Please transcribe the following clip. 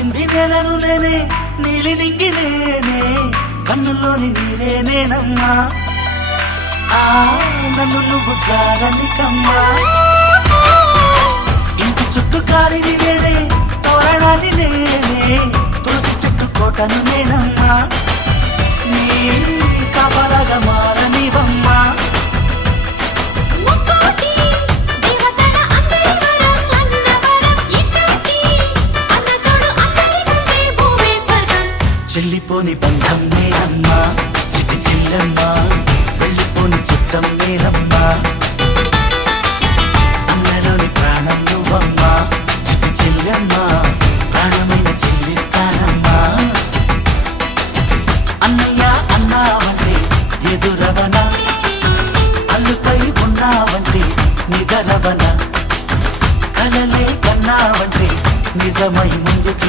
తాకింది నేలను నేనే నీలి నింగి నేనే కన్నుల్లోని నీరే నేనమ్మా నన్ను నువ్వు జారని కమ్మా ఇంటి చుట్టూ కాలిని నేనే తోరణాన్ని నేనే తులసి చెట్టు కోటను నేనమ్మా నీ కాపలాగా మారనివమ్మా చెల్లిపోని బంధం నేనమ్మా చిట్టి చెల్లెమ్మా వెళ్ళిపోని చుట్టం నేనమ్మా అన్నలోని ప్రాణం